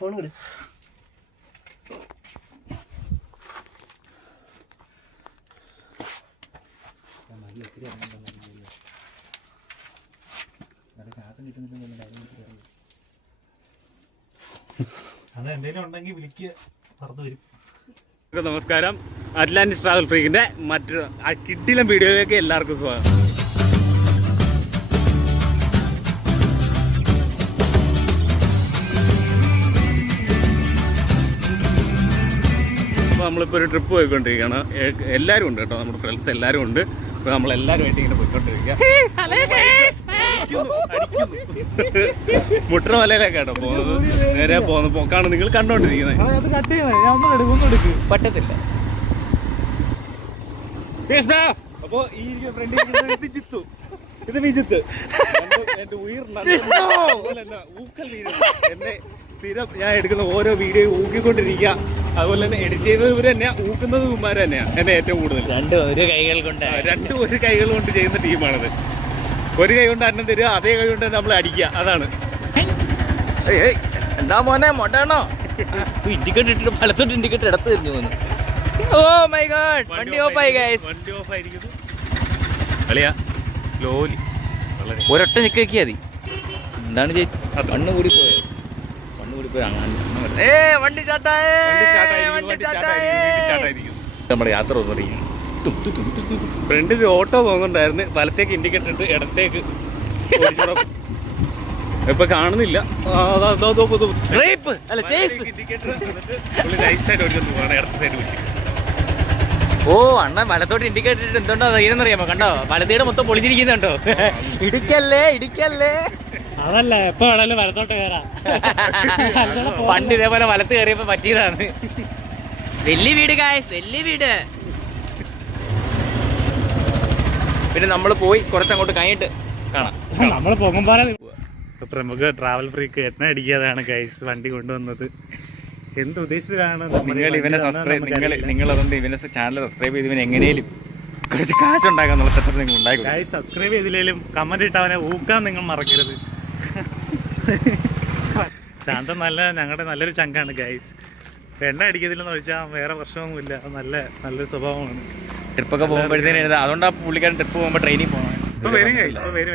Phone കിട്ടും. നമസ്കാരം. Atlantis travel ഫ്രീക്കിന്റെ മറ്റൊരു കിഡിലം വീഡിയോയിലേക്ക് എല്ലാവർക്കും സ്വാഗതം. അപ്പോൾ നമ്മളിപ്പോൾ ഒരു ട്രിപ്പ് പോയിക്കൊണ്ടിരിക്കുകയാണ്. എല്ലാവരും ഉണ്ട് കേട്ടോ, നമ്മുടെ ഫ്രണ്ട്സ് എല്ലാവരും ഉണ്ട്. അപ്പോൾ നമ്മളെല്ലാവരുമായിട്ട് ഇങ്ങനെ പോയിക്കൊണ്ടിരിക്കുക. മുട്ടറ മലയിലേക്കാട്ടോ പോകുന്നത്. നേരെ പോകുന്ന പോക്കാണ് നിങ്ങൾ കണ്ടോണ്ടിരിക്കുന്നത്. പറ്റത്തില്ല. അപ്പോ ഈ ഫ്രണ്ടിൽ ജിത്തു, ഇത് വിജിത്ത്, എന്റെ ഉയർ ഊക്കൽ എന്നെ സ്ഥിരം ഞാൻ എടുക്കുന്ന ഓരോ വീഡിയോ ഊക്കിക്കൊണ്ടിരിക്കുക. അതുപോലെ തന്നെ എഡിറ്റ് ചെയ്യുന്നത് ഇവർ തന്നെയാ, ഊക്കുന്നത് ഇവന്മാർ തന്നെയാണ് എന്നെ ഏറ്റവും കൂടുതൽ. രണ്ടും ഒരു കൈകൾ കൊണ്ട് ചെയ്യുന്ന ടീമാണത്. ഒരു കൈ കൊണ്ട് അന്നം തരിക, അതേ കൈ കൊണ്ട് നമ്മൾ അടിക്കുക. അതാണ്. എന്താ മോനെ മൊട്ടാണോ? ഇൻഡിക്കേറ്റർ ഇട്ടിട്ട് പലത്തോട്ട് ഇൻഡിക്കേറ്റർ ഇടത്ത് തിരിഞ്ഞു പോകുന്നു. ഓ മൈ ഗോഡ്, വണ്ടി ഓഫ് ആയി ഗൈസ്. വണ്ടി ഓഫ് ആയിരിക്കുന്നു. കളിയാ സ്ലോലി ഒരൊറ്റ നിൽക്കിയാ മതി. എന്താണ് കണ്ണു കൂടി പോയത്? വണ്ടി നമ്മുടെ യാത്ര ഒന്നിരിക്കും. ഫ്രണ്ടിൽ ഒരു ഓട്ടോ പോകുന്നുണ്ടായിരുന്നു. വലത്തേക്ക് ഇൻഡിക്കേറ്റർ ഇട്ട് ഇടത്തേക്ക് ഇപ്പൊ കാണുന്നില്ല. ഓ അണ്ണ വലത്തോട്ട് ഇൻഡിക്കേറ്റർ ഇട്ട് എന്തുണ്ടോ അറിയാമോ? കണ്ടോ, വലതയുടെ മൊത്തം പൊളിഞ്ഞിരിക്കുന്നുണ്ടോ? ഇടിക്കല്ലേ. അതല്ല, എപ്പോ വേണേലും വലത്തോട്ട് കയറാം. പണ്ട് ഇതേപോലെ വലത്ത് കയറിയപ്പോ പറ്റിയതാണ്. വലിയ വീട് ഗായ്സ്, വലിയ വീട്. പിന്നെ നമ്മൾ പോയി കുറച്ചങ്ങോട്ട് കഴിഞ്ഞിട്ട് കാണാം. നമ്മൾ പോകുമ്പോ പ്രമുഖ ട്രാവൽ ഫ്രീക്ക് എണ്ണ അടിക്കാതാണ് ഗൈസ് വണ്ടി കൊണ്ടുവന്നത്. എന്ത് ഉദ്ദേശത്തിലാണ്? നിങ്ങൾ അതുകൊണ്ട് ഇവനെ ചാനൽ സബ്സ്ക്രൈബ് ചെയ്ത് ഇവൻ എങ്ങനെയും കുറച്ച് കാശുണ്ടാക്കാന്നുള്ള തെറ്റത്ത് നിങ്ങൾ ഉണ്ടാക്കും. ഗൈസ് സബ്സ്ക്രൈബ് ചെയ്തില്ലേലും കമന്റ് ഇട്ട് അവനെ ഊക്കാൻ നിങ്ങൾ മറക്കരുത്. ശാന്തം ഞങ്ങളുടെ നല്ലൊരു ചങ്കാണ് ഗൈസ്. എണ്ണ അടിക്കത്തില്ലെന്ന് വെച്ചാൽ വേറെ പ്രശ്നമൊന്നുമില്ല. നല്ലൊരു സ്വഭാവമാണ്. ട്രിപ്പൊക്കെ പോകുമ്പോഴത്തേനും അതുകൊണ്ടാ പുള്ളിക്കാരൻ ട്രിപ്പ് പോകുമ്പോൾ ട്രെയിനിൽ പോകണം.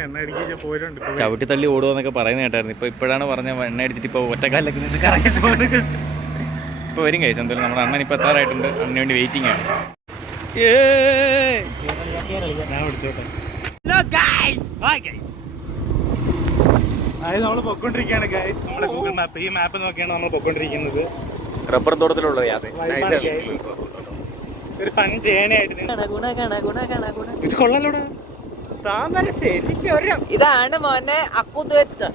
എണ്ണ അടിക്കാൻ പോയിട്ടുണ്ട്. ചവിട്ടി തള്ളി ഓടുവെന്നൊക്കെ പറയുന്നത് കേട്ടായിരുന്നു. ഇപ്പോഴാണ് പറഞ്ഞ എണ്ണ അടിച്ചിട്ട് ഇപ്പോൾ ഒറ്റക്കാലിലൊക്കെ ഇപ്പോൾ വരും കഴിച്ചു. എന്തായാലും നമ്മുടെ അണ്ണൻ ഇപ്പോൾ എത്താറായിട്ടുണ്ട്. അണ്ണന് വേണ്ടി വെയിറ്റിംഗ് ആണ്. അതായത് നമ്മൾ പൊക്കോണ്ടിരിക്കുകയാണ് ഗൈസ്. നമ്മുടെ ഗൂഗിൾ മാപ്പ്, ഈ മാപ്പ് നോക്കിയാണ് നമ്മൾ പൊക്കോണ്ടിരിക്കുന്നത്. റബ്ബർ തോട്ടത്തിലുള്ള യാത്ര. ഒരു ഫൺ ജേണയായിട്ട്. ഇത് കൊള്ളാലോടാ. ഇതാണ് മോനെ അക്കുദ്വത്ത്.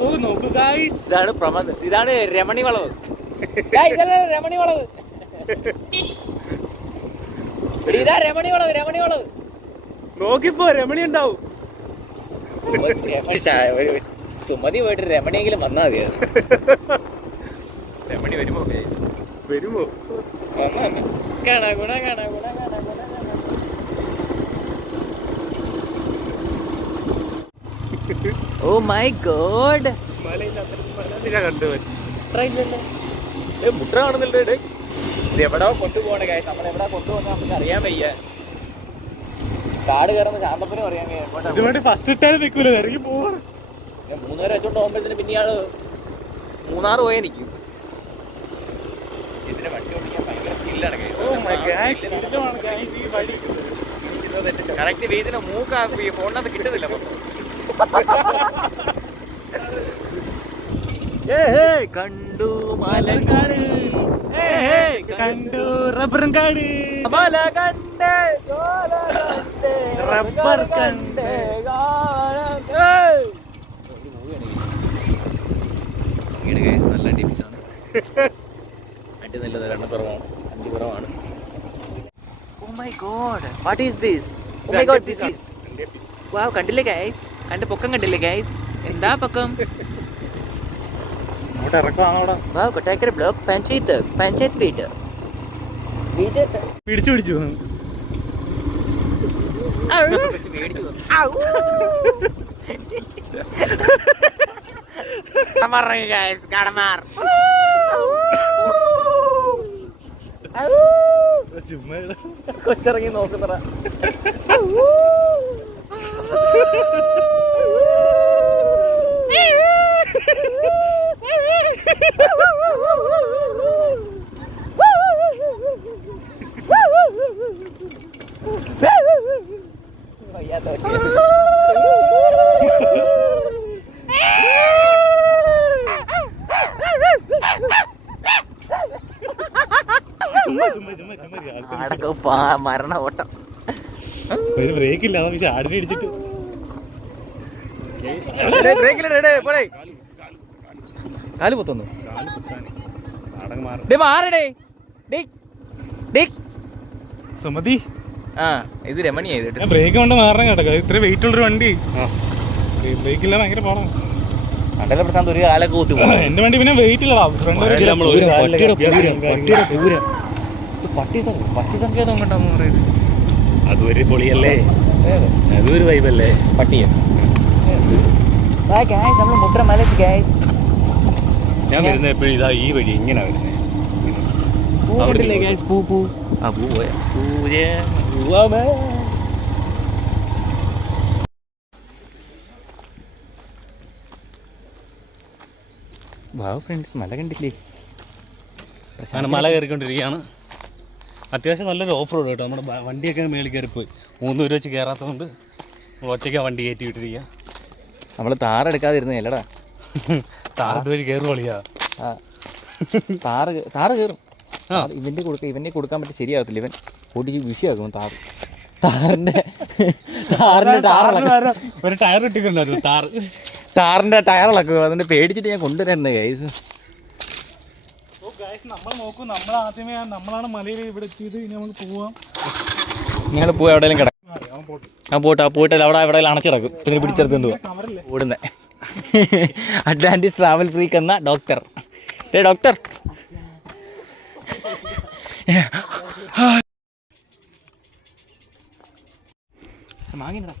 ഓ നോക്കൂ ഗൈസ്, ഇതാണ് പ്രമദ്. ഇതാണ് രമണി വളവ്. രമണി വളവ്. ഇതാ രമണി വളവ്. നോക്കിപ്പോ രമണി ഉണ്ടാവും. സുമതി പോയിട്ട് രമണിയെങ്കിലും വന്നാൽ മതി. രമണി വരുമോ? ഓ മൈ ഗോഡ്, മുട്ട കാണുന്നുണ്ട്. ഇത് എവിടാ കൊണ്ടുപോകണേ കാര്യം? നമ്മളെവിടാ കൊണ്ടുപോകുന്ന നമുക്ക് അറിയാൻ വയ്യ. കാട് കയറുന്ന ശാന്തപ്പനും അറിയാൻ വയ്യ. ഫസ്റ്റ് ഇട്ടാലും നിൽക്കൂല, ഇറങ്ങി പോവാണ്. 3 പേരെ വെച്ചോണ്ട് പോകുമ്പോഴത്തേന് പിന്നെ ഇയാള് മൂന്നാറ് പോയാൽ നിൽക്കും. ഇതിന് വണ്ടി ഓടിക്കാൻ ഭയങ്കര സ്കില്ലാണ്. കറക്റ്റ് വീതിന് മൂക്കാ ഫോണിനകത്ത് കിട്ടുന്നില്ല. കണ്ടു മലങ്കാട്, കണ്ടു റബ്ബറും കാട്, മല കണ്ട് റബ്ബർ കണ്ട്. നല്ല ടിപ്സാണ്. അടി നല്ലത്, കണ്ണപ്പുറമാണ്, അന്തിപുറമാണ്. Oh my god, what is this? Oh my god, this is wow. കണ്ടില്ലേ ഗൈസ്, അതിന്റെ പൊക്കം കണ്ടില്ലേ ഗൈസ്? എന്താ പൊക്കം? wow, കൊട്ടാക്കര ബ്ലോക്ക് പഞ്ചായത്ത് വീട്. പിടിച്ചു കടമാർ ഇറങ്ങി ഗൈസ്, കടമാർ. കൊച്ചിറങ്ങി നോക്കുന്നറ. മരണ ഓട്ടം. ഒരു ബ്രേക്ക് ഇല്ല, പക്ഷെ ആടിനെ ഇടിച്ചിട്ട് കാല് പൊത്തുന്നു. സുമതി ആ ഇത് രമണി ചെയ്തിട്ട് ബ്രേക്ക് കൊണ്ട് മാറണം കേട്ടോ. ഇത്ര വെയിറ്റ് ഉള്ളൊരു വണ്ടി ബ്രേക്ക് ഇല്ല, ഭയങ്കര പാടാണ്. അണ്ടല പ്രശാന്ത് ഒരു കാലൊക്കെ കൂട്ടി പോകും. എന്റെ വണ്ടി പിന്നെ വെയിറ്റ് ഇല്ലടാ. പട്ടി സങ്കേതം കൊണ്ടാന്ന് പറയുന്നത്. അതൊരു പൊളിയല്ലേ, അതൊരു വൈബല്ലേ. പട്ടിയോ നമ്മള് മുട്ടറ മലച്ച് ഗൈസ്. ഞാൻ വരുന്നത് എപ്പോഴും ഇതാ ഈ വഴി ഇങ്ങനെ വരുന്നത്. പൂ പൂ ആ പൂ പോയ വാവ് ഫ്രണ്ട്സ്, മല കണ്ടില്ലേ? മല കയറിക്കൊണ്ടിരിക്കുകയാണ്. അത്യാവശ്യം നല്ലൊരു ഓഫ് റോഡ് കേട്ടോ. നമ്മുടെ വണ്ടിയൊക്കെ മേളിൽ കയറിപ്പോയി. 3 രൂപ വെച്ച് കയറാത്തതുകൊണ്ട് ഒറ്റയ്ക്ക് വണ്ടി കയറ്റി വിട്ടിരിക്കുക. നമ്മൾ താറെടുക്കാതിരുന്നല്ലടാ. താറിട്ട് വഴി കയറി പൊളിയാ. താറ് കയറും. ഇവന്റെ കൊടുക്കാൻ പറ്റി ശരിയാകത്തില്ല. ഇവൻ ഓടിച്ച് വിഷയമാക്കും താറിന്റെ ഒരു ടയർ ഇട്ടിട്ടുണ്ടായിരുന്നു. താറിന്റെ ടയറിളക്കും. അതിന്റെ പേടിച്ചിട്ട് ഞാൻ കൊണ്ടുവരുന്നത് ഗൈസ്. നമ്മൾ നോക്കൂ, നമ്മൾ ആദ്യമേ നമ്മളാണ് മലയിൽ ഇവിടെ എത്തിയത്. ഇനി നമുക്ക് പോവാം. നിങ്ങൾ പോയി എവിടെയെങ്കിലും കിടക്കും. പോയിട്ടല്ല അവിടെ എവിടെയെങ്കിലും അണച്ചിടക്കും. പിന്നെ പിടിച്ചെടുത്തോണ്ട് പോവാ ഓടുന്നേ. അഡ്വാൻറ്റേജ് ട്രാവൽ ഫ്രീക്ക് എന്ന ഡോക്ടർ. ഡോക്ടർ മാങ്ങിനടാ.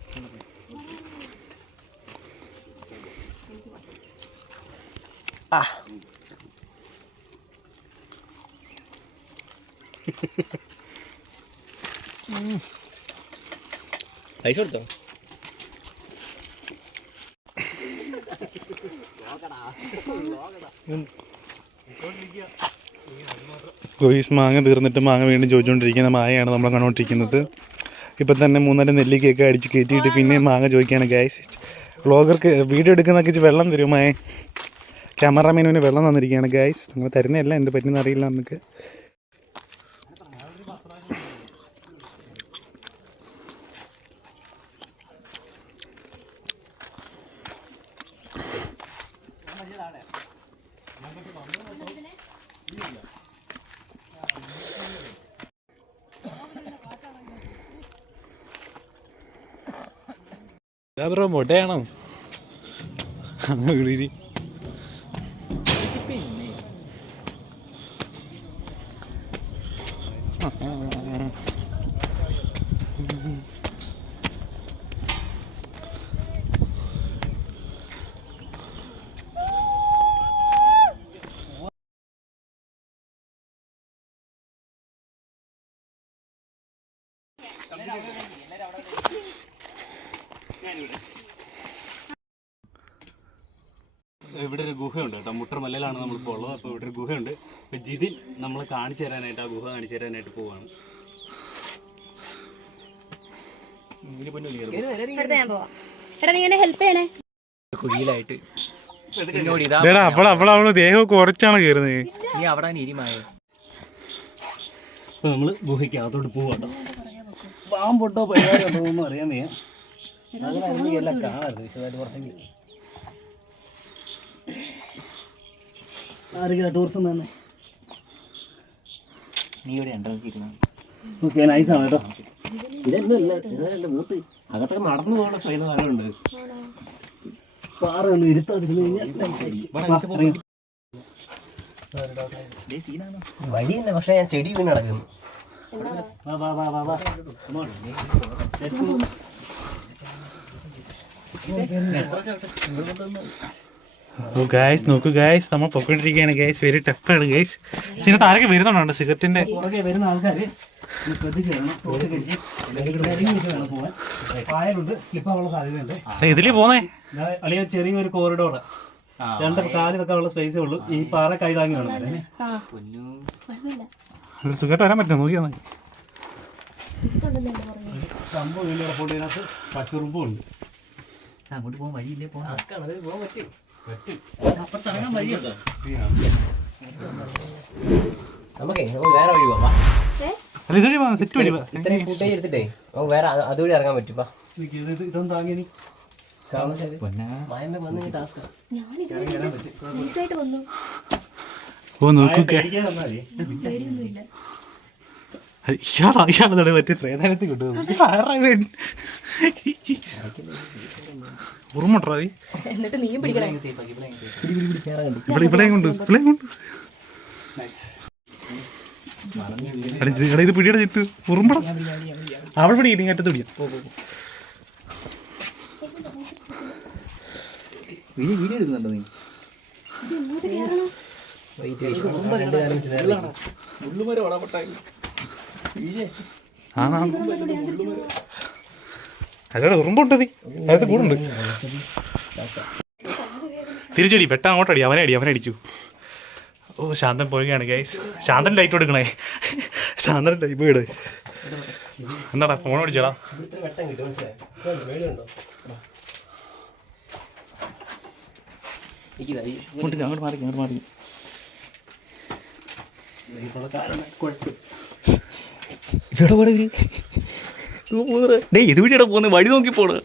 ആ പൈസ കൊടുത്തോ? ഗോയ്സ്, മാങ്ങ തീർന്നിട്ട് മാങ്ങ വീണ്ടും ചോദിച്ചുകൊണ്ടിരിക്കുന്ന മായയാണ് നമ്മൾ കണ്ടുകൊണ്ടിരിക്കുന്നത്. ഇപ്പം തന്നെ 3-4 നെല്ലിക്കയൊക്കെ അടിച്ച് കയറ്റിയിട്ട് പിന്നെ മാങ്ങ ചോദിക്കുകയാണ് ഗൈസ്. വ്ളോഗർക്ക് വീഡിയോ എടുക്കുന്നതൊക്കെ വെള്ളം തരുമായി. ക്യാമറാമാന് വെള്ളം തന്നിരിക്കുകയാണ് ഗൈസ്. നിങ്ങൾ തരുന്നതല്ല, എന്ത് പറ്റുന്ന അറിയില്ല നമുക്ക്. ബ്രോ മൊട്ടയാണോ? വീടി ഇവിടെ ഒരു ഗുഹയുണ്ട് കേട്ടോ. മുട്ടറ മലയിലാണ് നമ്മളിപ്പോൾ ഉള്ളത്. അപ്പോൾ ഇവിടെ ഒരു ഗുഹയുണ്ട്. അപ്പോൾ ജിതിൻ നമ്മളെ കാണിച്ചു തരാനായിട്ട്, ആ ഗുഹ കാണിച്ചു തരാനായിട്ട് പോവാണ്. അപ്പോഴവള് ദേഹം കുറച്ചാണ് കയറുന്നത്. അപ്പോൾ നമ്മൾ ഗുഹയ്ക്കകത്തോട്ട് പോവാട്ടോ. പാമ്പുണ്ടോ പരിപാടിയുണ്ടോ ഒന്നും അറിയാൻ വയ്യ. അങ്ങനെ എല്ലാം കാണാറുണ്ട് വിശദമായിട്ട് കുറച്ചെങ്കിൽ. ആരെങ്കിലും ടൂറിസം തന്നെ ഓക്കെ, നൈസാണ് കേട്ടോ. അകത്തൊക്കെ നടന്നു പോകുന്ന സ്ഥലങ്ങളുണ്ട്. പാറ ഒന്ന് ഇരുത്താതിരുന്നു കഴിഞ്ഞാൽ വഴി തന്നെ. പക്ഷെ ഞാൻ ചെടി വീണ് നടക്കുന്നു. ഓ ഗൈസ് നോക്കൂ ഗൈസ്, നമ്മൾ പൊക്കോണ്ടിരിക്കുകയാണ് ഗൈസ്. വെരി ടഫാണ് ഗൈസ്. ഇതിനകത്ത് ആരൊക്കെ വരുന്നുണ്ടോ സിഗരറ്റിന്റെ പുറകെ വരുന്ന ആൾക്കാർ ശ്രദ്ധിച്ചു പോകാൻ. പായലുണ്ട്, സ്ലിപ്പാവാനുള്ള സാധ്യതയുണ്ട്. ഇതിലേ പോന്നേ അല്ലെങ്കിൽ ചെറിയൊരു കോറിഡോർ, രണ്ട് കാല് വെക്കാനുള്ള സ്പേസേ ഉള്ളൂ. ഈ പാറ കൈതാങ്ങിയാണ്. സിഗരറ്റ് വരാൻ പറ്റുമോ നോക്കിയാ സംഭവം വീണ്ടും കിടപ്പുണ്ടതിനകത്ത് പച്ചുറുമ്പും ഉണ്ട്. അങ്ങോട്ട് പോകാൻ വഴിയില്ലേ? പോകാൻ പറ്റും. അപ്പത്തിറങ്ങാൻ വഴിയുണ്ടോ? നമുക്കേ വേറെ വഴി പോവാം. സെറ്റ് വഴി ഇത്രയും ഫുഡ് എടുത്തിട്ടേ വേറെ അതുവഴി ഇറങ്ങാൻ പറ്റും. ഇതൊന്നും താങ്ങി നീ ഓ നോക്കൂ ഇയാളാണ് മറ്റേ പ്രേതാനത്തിൽ കൊണ്ടുപോകുന്നത്. ഓർമ്മട്ടോ അത് ഇവിടെയും കൊണ്ട് ഇത് പിടിയുടെ ചിത്ത് ഉറുമ്പട അവൾ പിടി ഇങ്ങറ്റത്ത് പിടിയാ. വീഡിയോ എടുക്കുന്നുണ്ടോ നീ? അതോടെ ഉറുമ്പുണ്ടത് അതിനകത്ത് കൂടുണ്ട്. തിരിച്ചടി പെട്ട അങ്ങോട്ടടി, അവനടിച്ചു. ഓ ശാന്തൻ പോവുകയാണ് ഗൈസ്. ശാന്തൻ ലൈറ്റ് കൊടുക്കണേ, ശാന്തൻ ലൈറ്റ് പോയിട്. എന്താടാ ഫോൺ അടിച്ചടാ. അങ്ങോട്ട് മാറി ഇത് വീട്ടിയുടെ പോകുന്നത് വഴി നോക്കി പോണ്.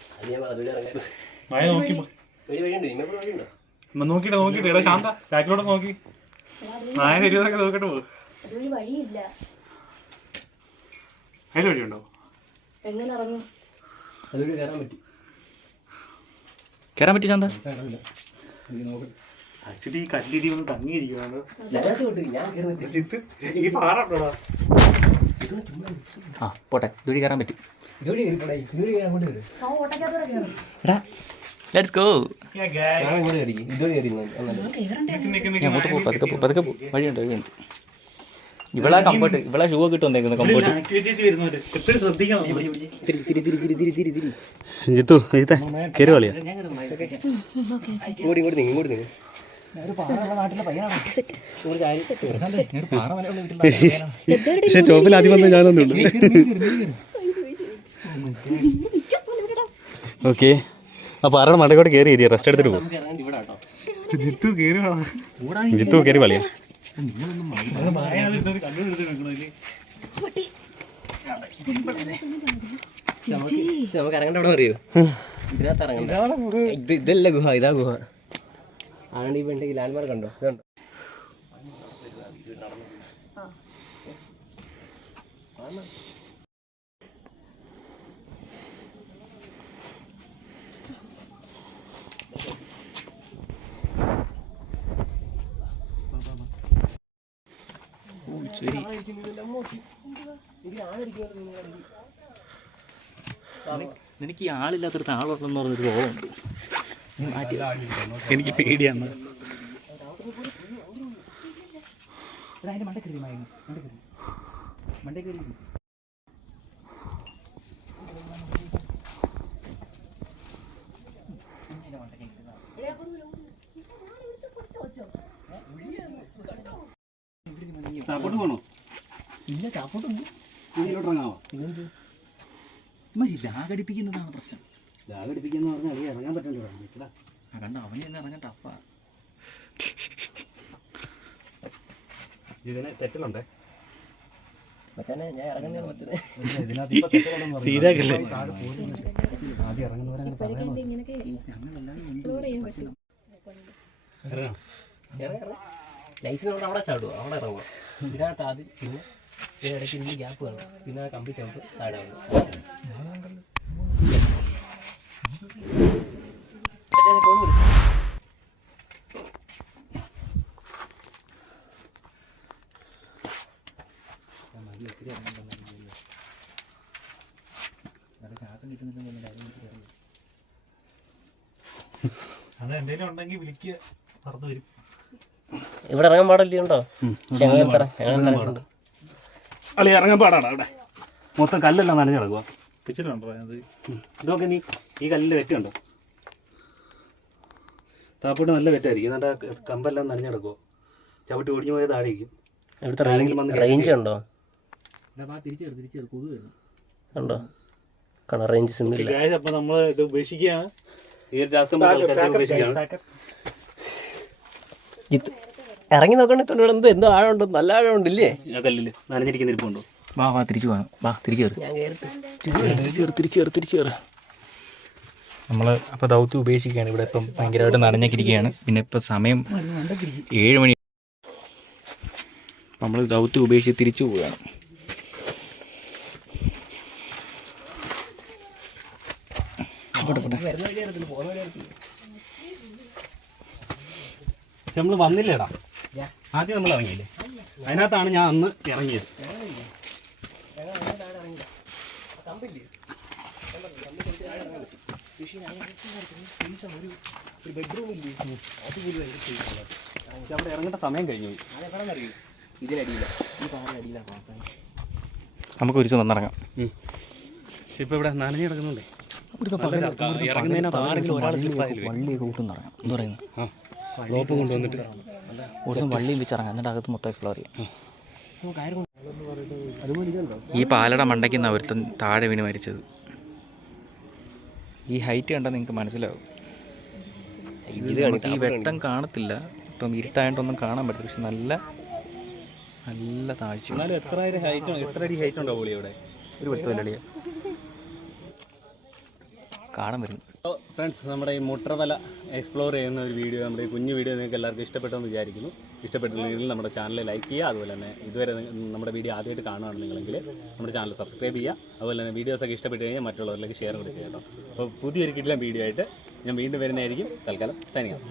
നോക്കിട്ട് എടാ ശാന്ത ബാക്കിലോട്ട് നോക്കി നായ ശരിയൊക്കെ നോക്കിട്ട് പോകും. അതിൽ വഴിയുണ്ടോ? കയറാൻ പറ്റി ശാന്ത? ആക്ച്വലി ഈ കല്ലിരി ഒന്ന് തങ്ങിയിരിക്കുകയാണ്. ആ പോട്ടെ, ഇതുവഴി കയറാൻ പറ്റും. Let's go. അങ്ങോട്ട് പോ, പതുക്കെ പോ. വഴിയുണ്ട്. ഇവളാ കംഫർട്ട്, ഇവളാ ഷൂ ഒക്കെ ഇട്ട് വന്നേക്കുന്നത് കംഫർട്ട്. ജിത്തു കയറി കളിയാ. പക്ഷെ ടോപ്പിൽ ആദ്യം വന്ന ഞാനൊന്നുണ്ട്. ഓക്കെ, അപ്പൊ ആരുടെ മണ്ടക്കോട്ട് കയറി ഇരിയ റെസ്റ്റ് എടുത്തിട്ട് പോകും. ജിത്തു കയറി കളിയാ. നമുക്ക് ഇറങ്ങണ്ട അവിടെ അറിയോ? ഇതിനകത്ത് ഇറങ്ങണ്ട. ഇതല്ല ഗുഹ, ഇതാ ഗുഹ. ആണ്ട് ഈ പെണ്ണിക്ക് ലാൻഡ്മാർക്ക് കണ്ടോ? ഇതുണ്ടോ? നിനക്ക് ഈ ആളില്ലാത്തൊരു ആളുണ്ടെന്ന് പറഞ്ഞൊരു തോന്നുന്നുണ്ട്. എനിക്ക് പേടിയാണ്. ചാപ്പോട്ട് പോണോ? ഇല്ല, ചാപ്പോട്ടുണ്ട്. ഇറങ്ങാമോ? ലാഗടിപ്പിക്കുന്നതാണ് പ്രശ്നം. ലാഗടിപ്പിക്കാന്ന് പറഞ്ഞാൽ ഇറങ്ങാൻ പറ്റണ്ടോ? കണ്ട അവന് തന്നെ ഇറങ്ങാൻ ടഫാ. ഇതിനെ തെറ്റലുണ്ടേ മച്ചാനെ, ഞാൻ ഇറങ്ങുന്നത് മറ്റേ സീരാക്കല്ലേ. ആദ്യം ഇറങ്ങുന്നവരങ്ങനെ പറയണോ? ലൈസിനോട് അവിടെ ചാടുക, അവിടെ ഇറങ്ങുക. ഇതിനകത്ത് ആദ്യം, പിന്നെ ഇതിനിടയ്ക്ക് ഇതിന് ഗ്യാപ്പ് കാണും, പിന്നെ ആ കമ്പി ചവിട്ട് താഴെ വന്നു. ശ്വാസം കിട്ടുന്നില്ല. അത് എന്തെങ്കിലും ഉണ്ടെങ്കിൽ വിളിക്കുക. ഇവിടെ ഇറങ്ങാൻ പാടില്ലുണ്ടോ? അളി ഇറങ്ങാൻ പാടാണ് അവിടെ മൊത്തം കല്ലെല്ലാം നനഞ്ഞു കിടക്കുക. ഇതൊക്കെ നീ ഈ കല്ലിൽ വെറ്റുണ്ടോ? താപ്പോട്ട് നല്ല വെറ്റായിരിക്കും. എന്നിട്ട് കമ്പെല്ലാം നനഞ്ഞു കിടക്കുമോ? ചവിട്ടി ഒടിഞ്ഞു പോയത് താഴേക്കും. റേഞ്ച് ഉണ്ടോ? ഉണ്ടോ? റേഞ്ച് സിമ്മില്ല. അപ്പൊ നമ്മൾ ഇത് ഉപേക്ഷിക്കുകയാണ്. ഈ ഒരു ടാസ്ക് ഉപേക്ഷിക്കുകയാണ്. ഇറങ്ങി നോക്കണ്ടോ? എന്തോ ആഴമുണ്ട്, നല്ല ആഴമുണ്ടില്ലേ കല്ലില് നനഞ്ഞിരിക്കുന്ന ഇരിപ്പുണ്ടോ? വാ തിരിച്ചു പോകാം. തിരിച്ചു കയറി. നമ്മൾ അപ്പോൾ ദൗത്യം ഉപേക്ഷിക്കുകയാണ്. ഇവിടെ ഇപ്പം ഭയങ്കരമായിട്ട് നനഞ്ഞിരിക്കുകയാണ്. പിന്നെ ഇപ്പം സമയം 7 മണി. നമ്മൾ ദൗത്യം ഉപേക്ഷിച്ച് തിരിച്ചു പോവുകയാണ്. പക്ഷെ നമ്മൾ വന്നില്ലേടാ, ആദ്യം നമ്മൾ ഇറങ്ങിയില്ലേ? അതിനകത്താണ് ഞാൻ അന്ന് ഇറങ്ങിയത്. അവിടെ ഇറങ്ങേണ്ട സമയം കഴിഞ്ഞു. നമുക്ക് ഒരു ദിവസം വന്നിറങ്ങാം. പക്ഷെ ഇപ്പൊ ഇവിടെ നനഞ്ഞു കിടക്കുന്നുണ്ടേ. ഇറങ്ങുന്നതിനകത്ത് ആരെങ്കിലും ഒരാൾ വള്ളിയൊക്കെ കൂട്ടുന്നിറങ്ങാം. എന്താ പറയുന്നത്? റോപ്പ് കൊണ്ടുവന്നിട്ട് ഒരു വള്ളിയും വെച്ചിറങ്ങാം. എന്നിട്ട് അകത്ത് മൊത്തം എക്സ്പ്ലോർ ചെയ്യാം. ഈ പാലയുടെ മണ്ടയ്ക്ക് നിന്ന് ഒരുത്തൻ താഴെ വീണ് മരിച്ചത്. ഈ ഹൈറ്റ് കണ്ടാൽ നിങ്ങൾക്ക് മനസ്സിലാവും. ഇത് ഈ വെട്ടം കാണത്തില്ല, ഇപ്പം ഇരുട്ടായിട്ടൊന്നും കാണാൻ പറ്റില്ല. പക്ഷെ നല്ല താഴ്ച. എത്ര അടി ഹൈറ്റ് ഉണ്ടോ പോളി? അവിടെ ഒരു വെട്ടമില്ലടിയ കാണാൻ വരുന്നു. ഫ്രണ്ട്സ്, നമ്മുടെ ഈ മുട്ടറ എക്സ്പ്ലോർ ചെയ്യുന്ന ഒരു വീഡിയോ, നമ്മുടെ ഈ കുഞ്ഞു വീഡിയോ നിങ്ങൾക്ക് എല്ലാവർക്കും ഇഷ്ടപ്പെട്ടെന്ന് വിചാരിക്കുന്നു. ഇഷ്ടപ്പെട്ടില്ലെങ്കിൽ നമ്മുടെ ചാനൽ ലൈക്ക് ചെയ്യുക. അതുപോലെ തന്നെ ഇതുവരെ നമ്മുടെ വീഡിയോ ആദ്യമായിട്ട് കാണുകയാണ് നിങ്ങളെങ്കിൽ നമ്മുടെ ചാനൽ സബ്സ്ക്രൈബ് ചെയ്യുക. അതുപോലെ തന്നെ വീഡിയോസൊക്കെ ഇഷ്ടപ്പെട്ട് കഴിഞ്ഞാൽ മറ്റുള്ളവരിലേക്ക് ഷെയർ കൂടി ചെയ്യാം കേട്ടോ. അപ്പോൾ പുതിയൊരു കിടിലൻ വീഡിയോ ആയിട്ട് ഞാൻ വീണ്ടും വരുന്നതായിരിക്കും. തൽക്കാലം സൈനിങ് ഔട്ട്.